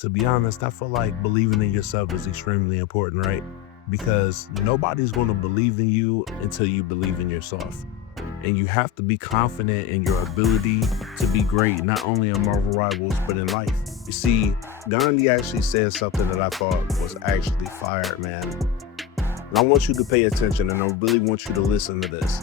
To be honest, I feel like believing in yourself is extremely important, right? Because nobody's going to believe in you until you believe in yourself. And you have to be confident in your ability to be great, not only in Marvel Rivals, but in life. You see, Gandhi actually said something that I thought was actually fire, man. And I want you to pay attention, and I really want you to listen to this.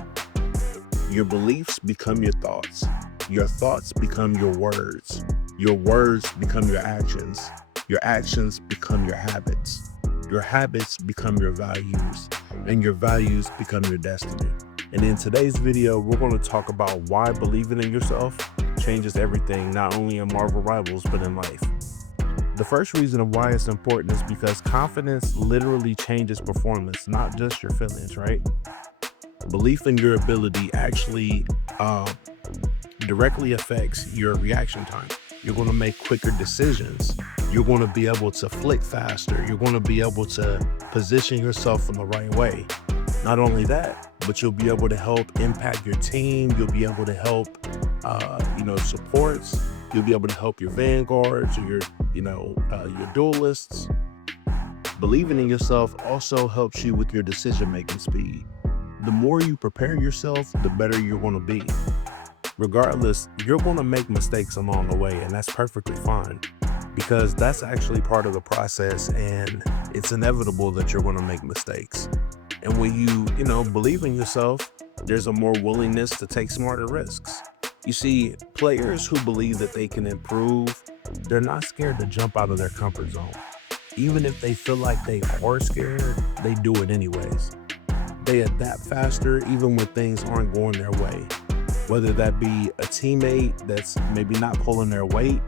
Your beliefs become your thoughts. Your thoughts become your words. Your words become your actions. Your actions become your habits. Your habits become your values. And your values become your destiny. And in today's video, we're going to talk about why believing in yourself changes everything, not only in Marvel Rivals, but in life. The first reason of why it's important is because confidence literally changes performance, not just your feelings, right? Belief in your ability actually directly affects your reaction time. You're going to make quicker decisions. You're going to be able to flick faster. You're going to be able to position yourself in the right way. Not only that, but you'll be able to help impact your team. You'll be able to help, supports. You'll be able to help your vanguards or your duelists. Believing in yourself also helps you with your decision-making speed. The more you prepare yourself, the better you're going to be. Regardless, you're going to make mistakes along the way, and that's perfectly fine because that's actually part of the process, and it's inevitable that you're going to make mistakes. And when you believe in yourself, there's a more willingness to take smarter risks. You see, players who believe that they can improve, they're not scared to jump out of their comfort zone. Even if they feel like they are scared, they do it anyways. They adapt faster even when things aren't going their way. Whether that be a teammate that's maybe not pulling their weight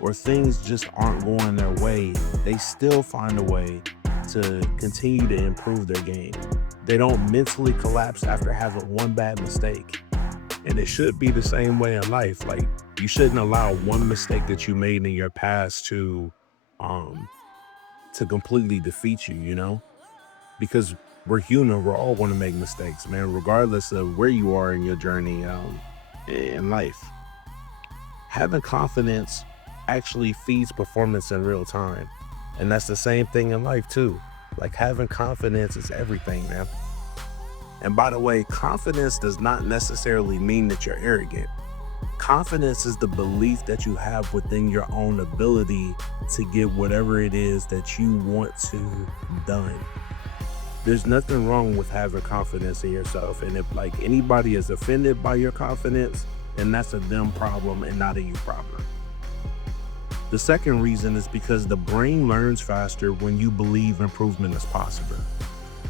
or things just aren't going their way, they still find a way to continue to improve their game. They don't mentally collapse after having one bad mistake. And it should be the same way in life. Like, you shouldn't allow one mistake that you made in your past to completely defeat you, because we're human. We're all going to make mistakes, man, regardless of where you are in your journey in life. Having confidence actually feeds performance in real time. And that's the same thing in life too. Like, having confidence is everything, man. And by the way, confidence does not necessarily mean that you're arrogant. Confidence is the belief that you have within your own ability to get whatever it is that you want to done. There's nothing wrong with having confidence in yourself. And if anybody is offended by your confidence, then that's a them problem and not a you problem. The second reason is because the brain learns faster when you believe improvement is possible.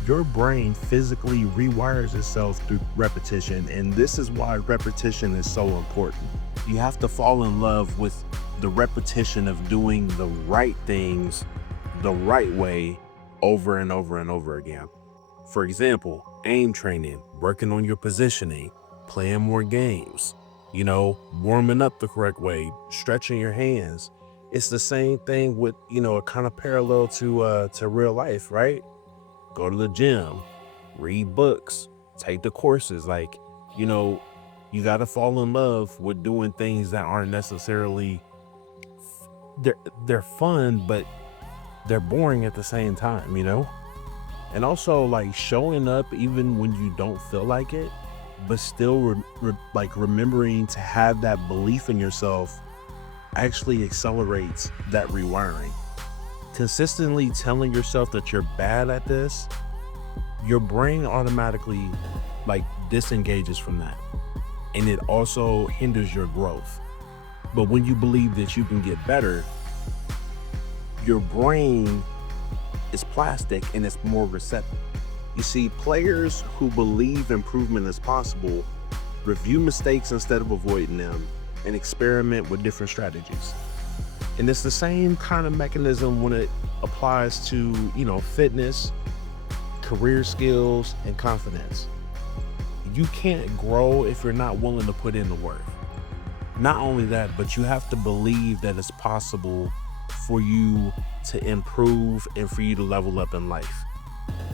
Your brain physically rewires itself through repetition, and this is why repetition is so important. You have to fall in love with the repetition of doing the right things the right way over and over and over again. For example, aim training, working on your positioning, playing more games, warming up the correct way, stretching your hands. It's the same thing with, a kind of parallel to real life, right? Go to the gym, read books, take the courses. You got to fall in love with doing things that aren't necessarily, they're fun, but they're boring at the same time, And also showing up even when you don't feel like it, but still remembering to have that belief in yourself actually accelerates that rewiring. Consistently telling yourself that you're bad at this, your brain automatically disengages from that. And it also hinders your growth. But when you believe that you can get better, your brain is plastic and it's more receptive. You see, players who believe improvement is possible review mistakes instead of avoiding them and experiment with different strategies. And it's the same kind of mechanism when it applies to, fitness, career skills, and confidence. You can't grow if you're not willing to put in the work. Not only that, but you have to believe that it's possible for you to improve and for you to level up in life.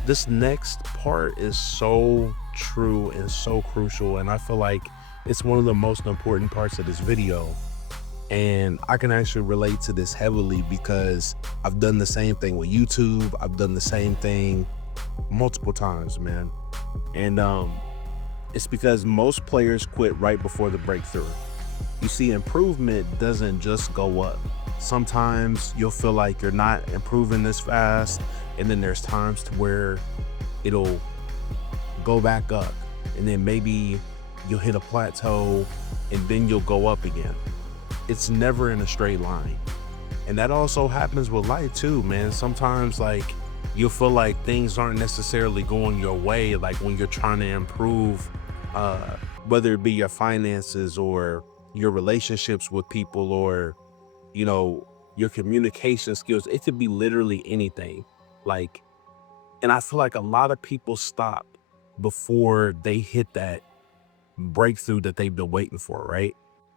This next part is so true and so crucial, and I feel like it's one of the most important parts of this video. And I can actually relate to this heavily because I've done the same thing with YouTube. I've done the same thing multiple times, man. And it's because most players quit right before the breakthrough. You see, improvement doesn't just go up. Sometimes you'll feel like you're not improving this fast, and then there's times to where it'll go back up, and then maybe you'll hit a plateau, and then you'll go up again. It's never in a straight line. And that also happens with life too, man. Sometimes like you'll feel like things aren't necessarily going your way, like when you're trying to improve, whether it be your finances or your relationships with people, or, you know, your communication skills. It could be literally anything. Like, and I feel like a lot of people stop before they hit that breakthrough that they've been waiting for, right?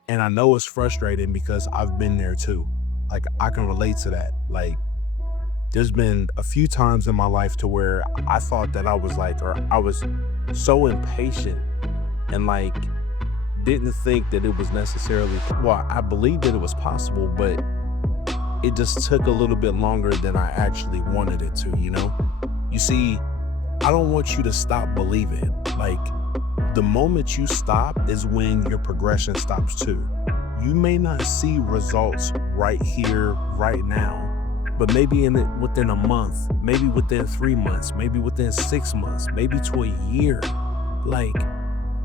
And I know it's frustrating because I've been there too. Like, I can relate to that. Like, there's been a few times in my life to where I thought that I was like, or I was so impatient and like didn't think that it was necessarily, well, I believed that it was possible, but it just took a little bit longer than I actually wanted it to, you know? You see, I don't want you to stop believing. Like, the moment you stop is when your progression stops too. You may not see results right here, right now, but maybe within a month, maybe within 3 months, maybe within 6 months, maybe to a year. Like,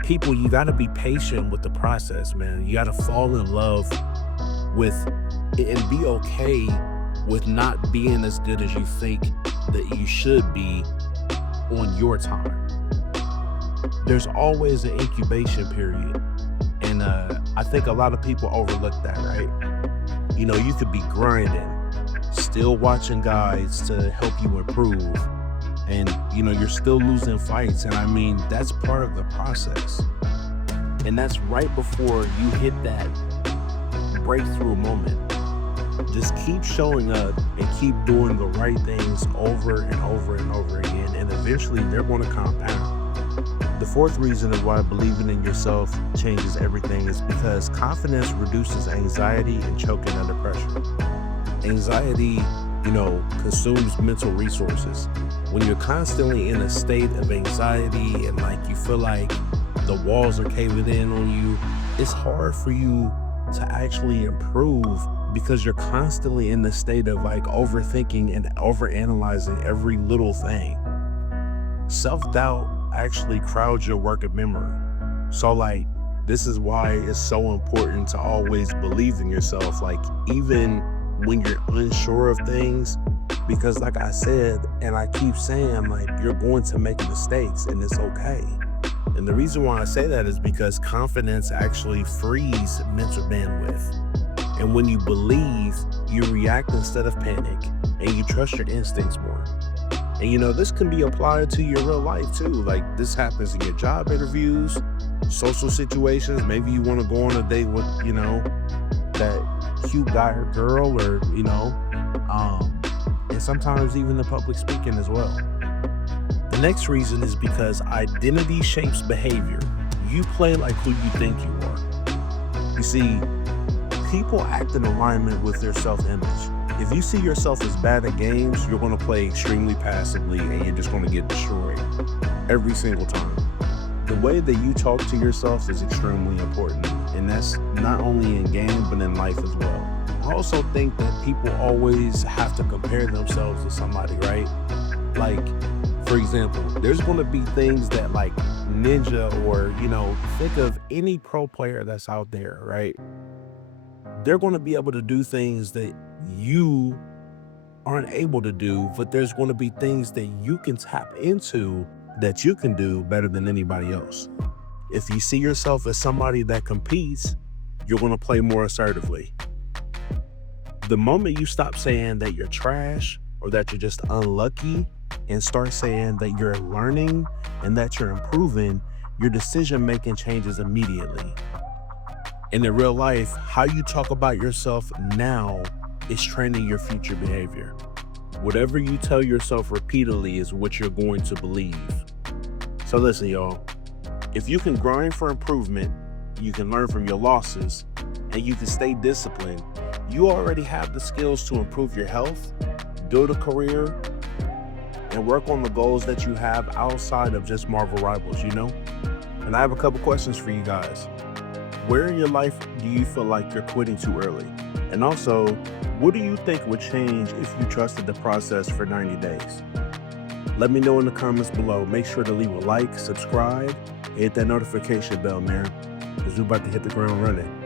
people, you gotta be patient with the process, man. You gotta fall in love with it and be okay with not being as good as you think that you should be on your time. There's always an incubation period. And I think a lot of people overlook that, right? You know, you could be grinding, still watching guides to help you improve. And, you know, you're still losing fights. And I mean, that's part of the process. And that's right before you hit that breakthrough moment. Just keep showing up and keep doing the right things over and over and over again. And eventually they're going to compound. The fourth reason of why believing in yourself changes everything is because confidence reduces anxiety and choking under pressure. Anxiety, you know, consumes mental resources. When you're constantly in a state of anxiety and like you feel like the walls are caving in on you, it's hard for you to actually improve because you're constantly in the state of like overthinking and overanalyzing every little thing. Self-doubt actually crowds your work of memory. So like, this is why it's so important to always believe in yourself, like even when you're unsure of things, because like I said, and I keep saying, like, you're going to make mistakes and it's okay. And the reason why I say that is because confidence actually frees mental bandwidth. And when you believe, you react instead of panic, and you trust your instincts more. And you know, this can be applied to your real life too. Like, this happens in your job interviews, social situations. Maybe you want to go on a date with, you know, that cute guy or girl, or, you know, and sometimes even the public speaking as well. The next reason is because identity shapes behavior. You play like who you think you are. You see, people act in alignment with their self-image. If you see yourself as bad at games, you're going to play extremely passively and you're just going to get destroyed every single time. The way that you talk to yourself is extremely important, and that's not only in game but in life as well. I also think that people always have to compare themselves to somebody, right? Like, for example, there's going to be things that like Ninja, or, you know, think of any pro player that's out there, right? They're going to be able to do things that you aren't able to do, but there's going to be things that you can tap into that you can do better than anybody else. If you see yourself as somebody that competes, you're going to play more assertively. The moment you stop saying that you're trash or that you're just unlucky and start saying that you're learning and that you're improving, your decision-making changes immediately. And in real life, how you talk about yourself now is training your future behavior. Whatever you tell yourself repeatedly is what you're going to believe. So listen, y'all, if you can grind for improvement, you can learn from your losses, and and you can stay disciplined, you already have the skills to improve your health, build a career, and work on the goals that you have outside of just Marvel Rivals, you know? And I have a couple questions for you guys. Where in your life do you feel like you're quitting too early? And also, what do you think would change if you trusted the process for 90 days? Let me know in the comments below. Make sure to leave a like, subscribe, and hit that notification bell, man, because we're about to hit the ground running.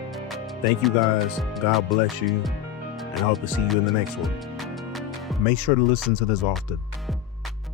Thank you guys. God bless you. And I hope to see you in the next one. Make sure to listen to this often.